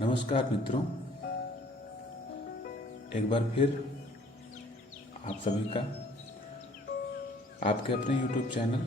नमस्कार मित्रों, एक बार फिर आप सभी का आपके अपने YouTube channel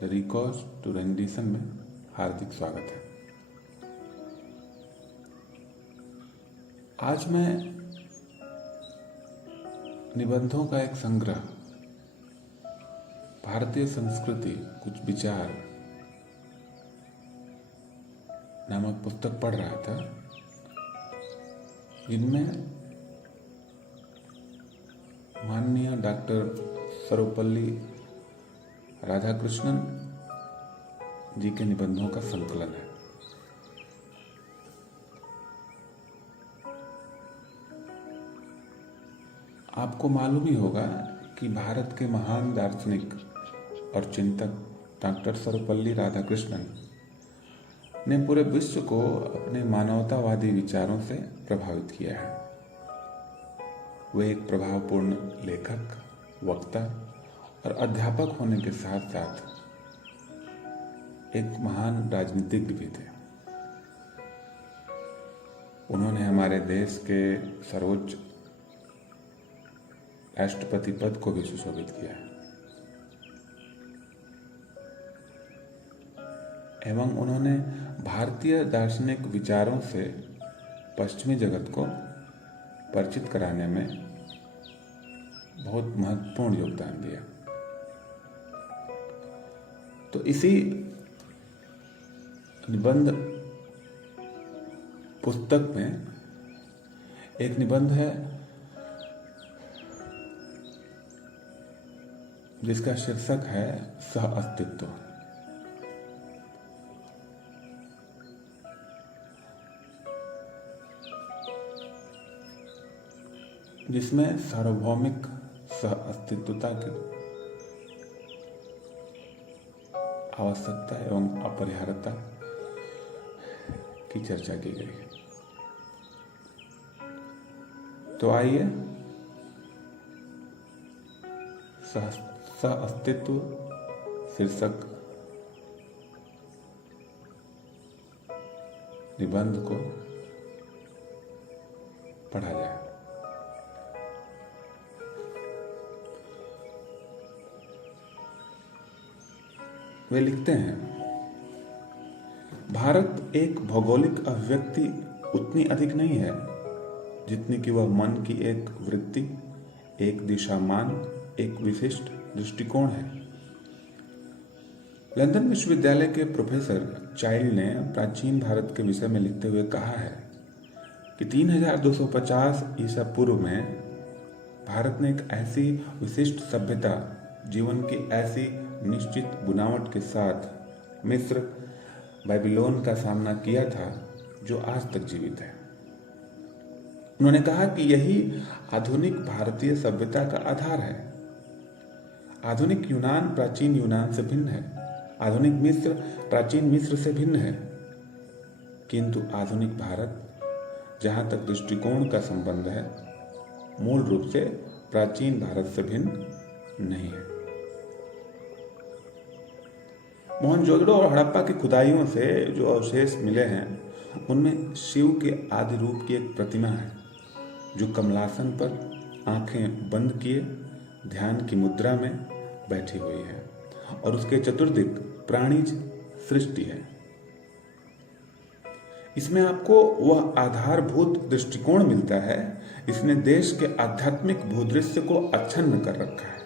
the record to rendition में हार्दिक स्वागत है। आज मैं निबंधों का एक संग्रह, भारतीय संस्कृति कुछ विचार नामक पुस्तक पढ़ रहा था, जिनमें माननीय डॉक्टर सर्वपल्ली राधाकृष्णन जी के निबंधों का संकलन है। आपको मालूम ही होगा कि भारत के महान दार्शनिक और चिंतक डॉक्टर सर्वपल्ली राधाकृष्णन ने पूरे विश्व को अपने मानवतावादी विचारों से प्रभावित किया है। वे एक प्रभावपूर्ण लेखक, वक्ता और अध्यापक होने के साथ साथ एक महान राजनीतिज्ञ भी थे। उन्होंने हमारे देश के सर्वोच्च राष्ट्रपति पद को भी सुशोभित किया है एवं उन्होंने भारतीय दार्शनिक विचारों से पश्चिमी जगत को परिचित कराने में बहुत महत्वपूर्ण योगदान दिया। तो इसी निबंध पुस्तक में एक निबंध है जिसका शीर्षक है सह अस्तित्व। जिसमें सार्वभौमिक सह अस्तित्वता की आवश्यकता एवं अपरिहार्यता की चर्चा की गई है। तो आइए सह अस्तित्व शीर्षक निबंध को पढ़ा जाए। वे लिखते हैं, भारत एक भौगोलिक अभिव्यक्ति उतनी अधिक नहीं है जितनी कि वह मन की एक वृत्ति, एक दिशामान, एक विशिष्ट दृष्टिकोण है। लंदन विश्वविद्यालय के प्रोफेसर चाइल्ड ने प्राचीन भारत के विषय में लिखते हुए कहा है कि 3250 ईसा पूर्व में भारत ने एक ऐसी विशिष्ट सभ्यता, जीवन की ऐसी निश्चित बुनावट के साथ मिस्र, बेबीलोन का सामना किया था जो आज तक जीवित है। उन्होंने कहा कि यही आधुनिक भारतीय सभ्यता का आधार है। आधुनिक यूनान प्राचीन यूनान से भिन्न है, आधुनिक मिस्र प्राचीन मिस्र से भिन्न है, किंतु आधुनिक भारत जहां तक दृष्टिकोण का संबंध है, मूल रूप से प्राचीन भारत से भिन्न नहीं है। मोहनजोदड़ो और हड़प्पा की खुदाइयों से जो अवशेष मिले हैं, उनमें शिव के आदि रूप की एक प्रतिमा है जो कमलासन पर आंखें बंद किए ध्यान की मुद्रा में बैठी हुई है और उसके चतुर्दिक प्राणिज सृष्टि है। इसमें आपको वह आधारभूत दृष्टिकोण मिलता है, इसने देश के आध्यात्मिक भूदृश्य को आच्छन्न कर रखा है।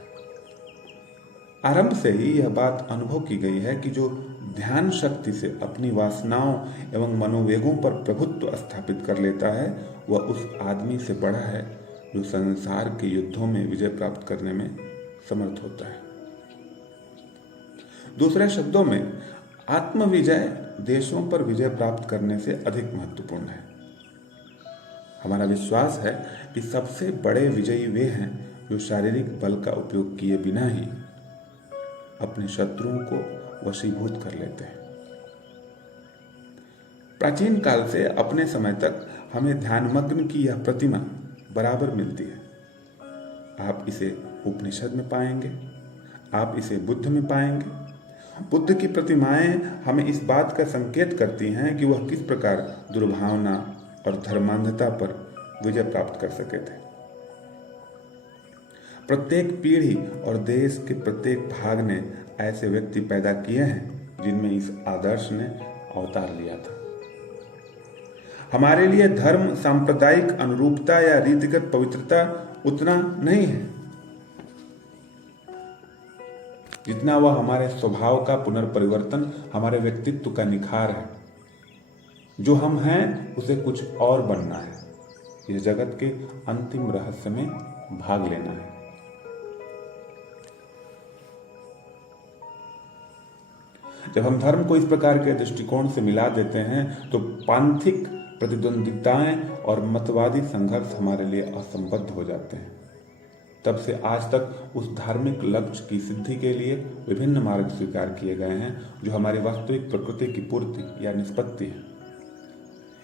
आरंभ से ही यह बात अनुभव की गई है कि जो ध्यान शक्ति से अपनी वासनाओं एवं मनोवेगों पर प्रभुत्व स्थापित कर लेता है, वह उस आदमी से बड़ा है जो संसार के युद्धों में विजय प्राप्त करने में समर्थ होता है। दूसरे शब्दों में, आत्मविजय देशों पर विजय प्राप्त करने से अधिक महत्वपूर्ण है। हमारा विश्वास है कि सबसे बड़े विजयी वे हैं जो शारीरिक बल का उपयोग किए बिना ही अपने शत्रुओं को वशीभूत कर लेते हैं। प्राचीन काल से अपने समय तक हमें ध्यानमग्न की यह प्रतिमा बराबर मिलती है। आप इसे उपनिषद में पाएंगे, आप इसे बुद्ध में पाएंगे बुद्ध की प्रतिमाएं हमें इस बात का संकेत करती हैं कि वह किस प्रकार दुर्भावना और धर्मांधता पर विजय प्राप्त कर सके थे। प्रत्येक पीढ़ी और देश के प्रत्येक भाग ने ऐसे व्यक्ति पैदा किए हैं जिनमें इस आदर्श ने अवतार लिया था। हमारे लिए धर्म सांप्रदायिक अनुरूपता या रीतिगत पवित्रता उतना नहीं है जितना वह हमारे स्वभाव का पुनर्परिवर्तन, हमारे व्यक्तित्व का निखार है। जो हम हैं उसे कुछ और बनना है, इस जगत के अंतिम रहस्य में भाग लेना है। जब हम धर्म को इस प्रकार के दृष्टिकोण से मिला देते हैं तो पांथिक प्रतिद्वंदिताएं और मतवादी संघर्ष हमारे लिए असंबद्ध हो जाते हैं। तब से आज तक उस धार्मिक लक्ष्य की सिद्धि के लिए विभिन्न मार्ग स्वीकार किए गए हैं जो हमारी वास्तविक प्रकृति की पूर्ति या निष्पत्ति है।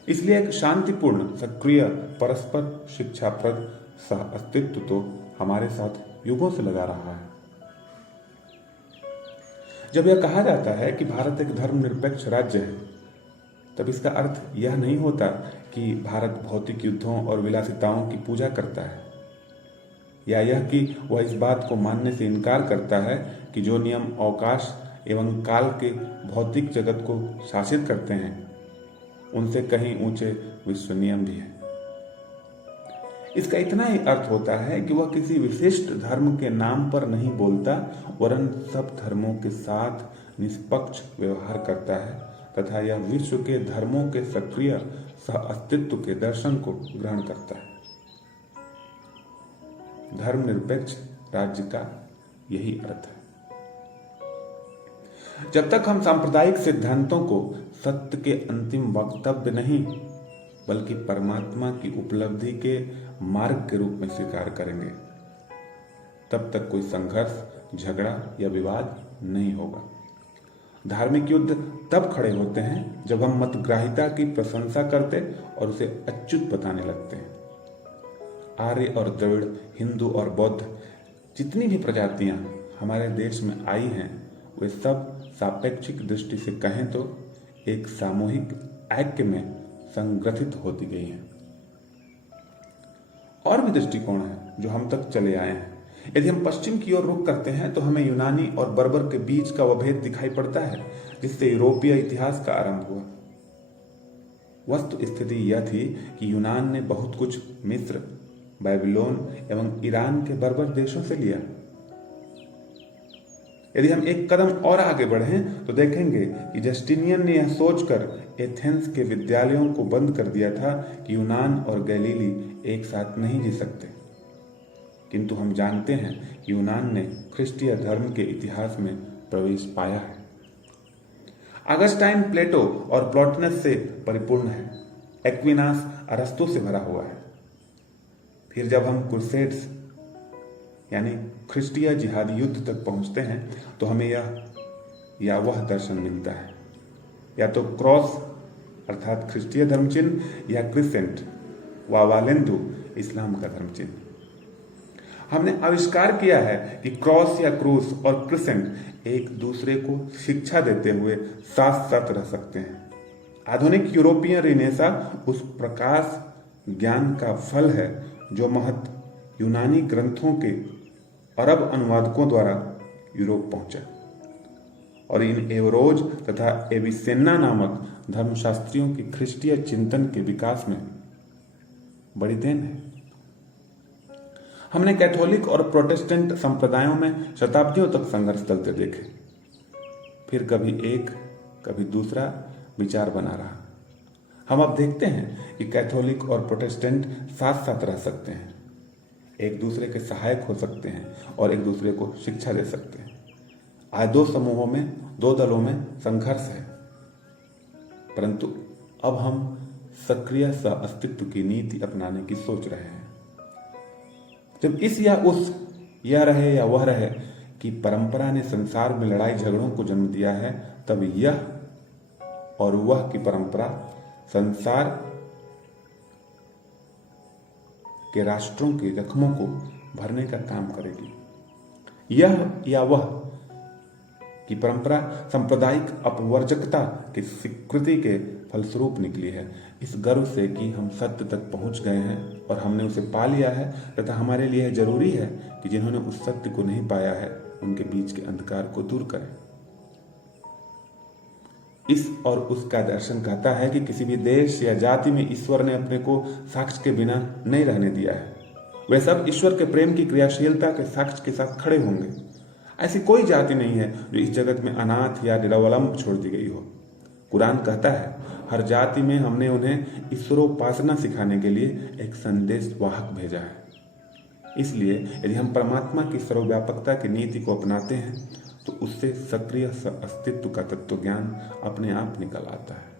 इसलिए एक शांतिपूर्ण, सक्रिय, परस्पर शिक्षाप्रद सह अस्तित्व तो हमारे साथ युगों से लगा रहा है। जब यह कहा जाता है कि भारत एक धर्मनिरपेक्ष राज्य है, तब इसका अर्थ यह नहीं होता कि भारत भौतिक युद्धों और विलासिताओं की पूजा करता है, या यह कि वह इस बात को मानने से इनकार करता है कि जो नियम अवकाश एवं काल के भौतिक जगत को शासित करते हैं उनसे कहीं ऊंचे विश्व नियम भी हैं। इसका इतना ही अर्थ होता है कि वह किसी विशिष्ट धर्म के नाम पर नहीं बोलता, वरन सब धर्मों के साथ निष्पक्ष व्यवहार करता है तथा यह विश्व के धर्मों के सक्रिय सह अस्तित्व के दर्शन को ग्रहण करता है। धर्मनिरपेक्ष राज्य का यही अर्थ है। जब तक हम सांप्रदायिक सिद्धांतों को सत्य के अंतिम वक्तव्य नहीं बल्कि परमात्मा की उपलब्धि के मार्ग के रूप में स्वीकार करेंगे, तब तक कोई संघर्ष, झगड़ा या विवाद नहीं होगा। धार्मिक युद्ध तब खड़े होते हैं जब हम मतग्राहिता की प्रशंसा करते और उसे अच्युत बताने लगते हैं। आर्य और द्रविड़, हिंदू और बौद्ध, जितनी भी प्रजातियां हमारे देश में आई हैं, वे सब सापेक्षिक दृष्टि से कहें तो एक सामूहिक ऐक्य में संग्रथित होती गई हैं। और भी दृष्टिकोण हैं जो हम तक चले आए हैं। यदि हम पश्चिम की ओर रुख करते हैं तो हमें यूनानी और बर्बर के बीच का वह भेद दिखाई पड़ता है जिससे यूरोपीय इतिहास का आरंभ हुआ। वस्तु स्थिति यह थी कि यूनान ने बहुत कुछ मिस्र, बेबीलोन एवं ईरान के बर्बर देशों से लिया। यदि हम एक कदम और आगे बढ़ें तो देखेंगे कि जस्टिनियन ने यह सोचकर एथेंस के विद्यालयों को बंद कर दिया था कि यूनान और गैलीली एक साथ नहीं जी सकते। किंतु हम जानते हैं कि यूनान ने ख्रिस्टीय धर्म के इतिहास में प्रवेश पाया है। अगस्टाइन प्लेटो और प्लॉटिनस से परिपूर्ण है। एक्विनास अरस्तु से भरा हुआ है। फिर जब हम क्रूसेड्स यानी ख्रिस्टीय जिहादी युद्ध तक पहुंचते हैं तो हमें यह या वह दर्शन मिलता है, या तो क्रॉस अर्थात ख्रिस्टीय धर्म चिन्ह या क्रिसेंट वावालेंदु इस्लाम का धर्म चिन्ह। हमने आविष्कार किया है कि क्रॉस या क्रूस और क्रिसेंट एक दूसरे को शिक्षा देते हुए साथ साथ रह सकते हैं। आधुनिक यूरोपीय रिनेसा उस प्रकाश ज्ञान का फल है जो महत यूनानी ग्रंथों के अरब अनुवादकों द्वारा यूरोप पहुंचा, और इन एवरोज तथा एविसेन्ना नामक धर्मशास्त्रियों की ख्रिस्टीय चिंतन के विकास में बड़ी देन है। हमने कैथोलिक और प्रोटेस्टेंट संप्रदायों में शताब्दियों तक संघर्ष चलते देखे। फिर कभी एक कभी दूसरा विचार बना रहा। हम अब देखते हैं कि कैथोलिक और प्रोटेस्टेंट साथ साथ रह सकते हैं, एक दूसरे के सहायक हो सकते हैं और एक दूसरे को शिक्षा दे सकते हैं। आज दो समूहों में, दो दलों में संघर्ष है, परंतु अब हम सक्रिय सह अस्तित्व की नीति अपनाने की सोच रहे हैं। जब इस या उस, यह रहे या वह रहे कि परंपरा ने संसार में लड़ाई झगड़ों को जन्म दिया है, तब यह और वह की परंपरा संसार के राष्ट्रों के जख्मों को भरने का काम करेगी। यह या वह कि परंपरा सांप्रदायिक अपवर्जकता की स्वीकृति के फलस्वरूप निकली है। इस गर्व से कि हम सत्य तक पहुंच गए हैं और हमने उसे पा लिया है, तथा हमारे लिए जरूरी है कि जिन्होंने उस सत्य को नहीं पाया है उनके बीच के अंधकार को दूर करें। इस और उसका दर्शन कहता है कि किसी भी देश या जाति में ईश्वर ने अपने को साक्ष्य के बिना नहीं रहने दिया है। वे सब ईश्वर के प्रेम की क्रियाशीलता के साक्ष्य के साथ खड़े होंगे। ऐसी कोई जाति नहीं है जो इस जगत में अनाथ या निरवलंब छोड़ दी गई हो। कुरान कहता है, हर जाति में हमने उन्हें ईश्वरोपासना सिखाने के लिए एक संदेश वाहक भेजा है। इसलिए यदि हम परमात्मा की सर्वव्यापकता की नीति को अपनाते हैं तो उससे सक्रिय अस्तित्व का तत्व ज्ञान अपने आप निकल आता है।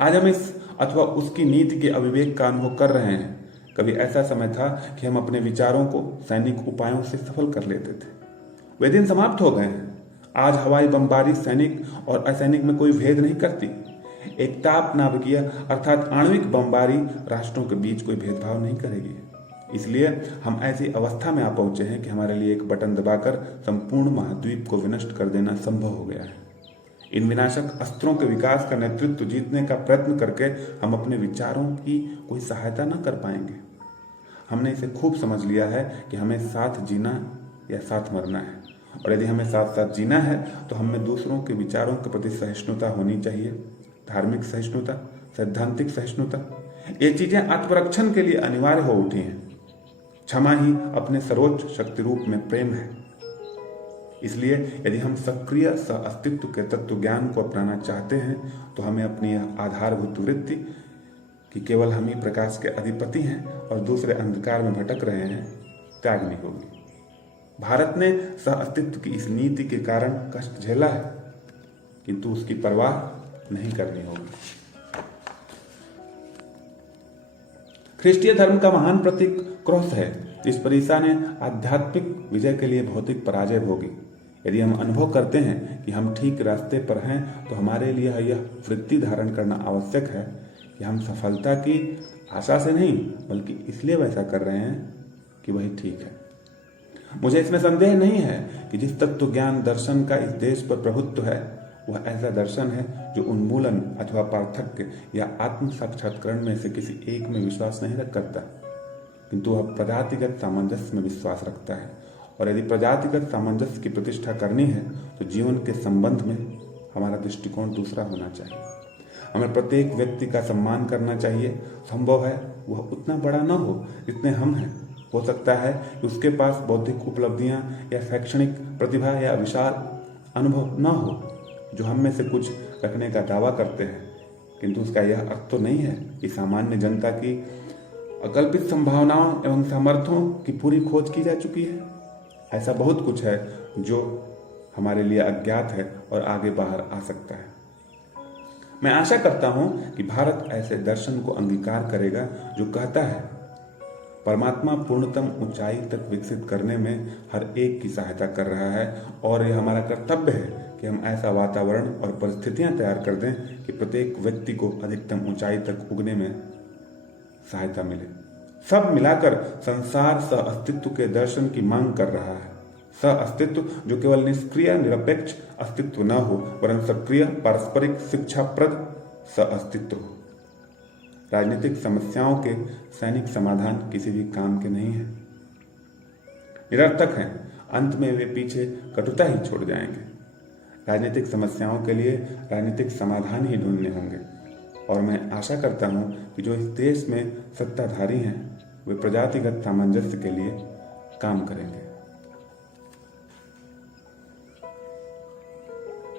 आज हम इस अथवा उसकी नीति के अविवेक का अनुभव कर रहे हैं। कभी ऐसा समय था कि हम अपने विचारों को सैनिक उपायों से सफल कर लेते थे। वे दिन समाप्त हो गए हैं। आज हवाई बमबारी सैनिक और असैनिक में कोई भेद नहीं करती। एक ताप नाभिकीय अर्थात आणविक बमबारी राष्ट्रों के बीच कोई भेदभाव नहीं करेगी। इसलिए हम ऐसी अवस्था में आ पहुंचे हैं कि हमारे लिए एक बटन दबाकर संपूर्ण महाद्वीप को विनष्ट कर देना संभव हो गया है। इन विनाशक अस्त्रों के विकास का नेतृत्व जीतने का प्रयत्न करके हम अपने विचारों की कोई सहायता न कर पाएंगे। हमने इसे खूब समझ लिया है कि हमें साथ जीना या साथ मरना है, और यदि हमें साथ साथ जीना है तो हमें दूसरों के विचारों के प्रति सहिष्णुता होनी चाहिए। धार्मिक सहिष्णुता, सैद्धांतिक सहिष्णुता, ये चीजें आत्मरक्षण के लिए अनिवार्य हो उठी हैं। क्षमा ही अपने सर्वोच्च शक्ति रूप में प्रेम है। इसलिए यदि हम सक्रिय सह अस्तित्व के तत्व ज्ञान को अपनाना चाहते हैं तो हमें अपनी आधारभूत वृत्ति कि केवल हम ही प्रकाश के अधिपति हैं और दूसरे अंधकार में भटक रहे हैं त्यागनी होगी। भारत ने सह अस्तित्व की इस नीति के कारण कष्ट झेला है, किंतु उसकी परवाह नहीं करनी होगी। ख्रिस्टीय धर्म का महान प्रतीक क्रॉस है, जिस पर ईसा ने आध्यात्मिक विजय के लिए भौतिक पराजय भोगी। यदि हम अनुभव करते हैं कि हम ठीक रास्ते पर हैं तो हमारे लिए यह वृत्ति धारण करना आवश्यक है कि हम सफलता की आशा से नहीं बल्कि इसलिए वैसा कर रहे हैं कि वही ठीक है। मुझे इसमें संदेह नहीं है कि जिस तत्व ज्ञान दर्शन का इस देश पर प्रभुत्व है वह ऐसा दर्शन है जो उन्मूलन अथवा पार्थक्य या आत्म साक्षात्करण में से किसी एक में विश्वास नहीं करता, किंतु वह प्रजातिगत सामंजस्य में विश्वास रखता है। और यदि प्रजातिगत सामंजस्य की प्रतिष्ठा करनी है तो जीवन के संबंध में हमारा दृष्टिकोण दूसरा होना चाहिए। हमें प्रत्येक व्यक्ति का सम्मान करना चाहिए। संभव है वह उतना बड़ा न हो जितने हम हैं। हो सकता है कि उसके पास बौद्धिक उपलब्धियां या शैक्षणिक प्रतिभा या विशाल अनुभव न हो जो हम में से कुछ रखने का दावा करते हैं, किंतु उसका यह अर्थ तो नहीं है कि सामान्य जनता की अकल्पित संभावनाओं एवं सामर्थ्यों की पूरी खोज की जा चुकी है। ऐसा बहुत कुछ है जो हमारे लिए अज्ञात है और आगे बाहर आ सकता है। मैं आशा करता हूं कि भारत ऐसे दर्शन को अंगीकार करेगा जो कहता है परमात्मा पूर्णतम ऊंचाई तक विकसित करने में हर एक की सहायता कर रहा है, और यह हमारा कर्तव्य है कि हम ऐसा वातावरण और परिस्थितियां तैयार कर दें कि प्रत्येक व्यक्ति को अधिकतम ऊंचाई तक उगने में सहायता मिले। सब मिलाकर संसार सह अस्तित्व के दर्शन की मांग कर रहा है। सह अस्तित्व जो केवल निष्क्रिय निरपेक्ष अस्तित्व न हो वरन सक्रिय पारस्परिक शिक्षाप्रद सह अस्तित्व हो। राजनीतिक समस्याओं के सैनिक समाधान किसी भी काम के नहीं है, निरर्थक हैं। अंत में वे पीछे कटुता ही छोड़ जाएंगे। राजनीतिक समस्याओं के लिए राजनीतिक समाधान ही ढूंढने होंगे, और मैं आशा करता हूं कि जो इस देश में सत्ताधारी हैं वे प्रजातिगत सामंजस्य के लिए काम करेंगे।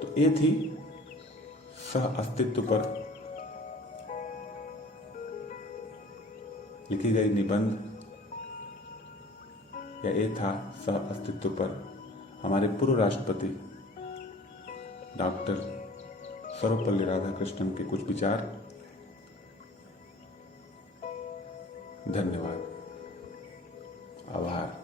तो ये थी सह अस्तित्व पर लिखी गई निबंध, या ये था सह अस्तित्व पर हमारे पूर्व राष्ट्रपति डॉक्टर सर्वपल्ली राधाकृष्णन के कुछ विचार। धन्यवाद, आभार।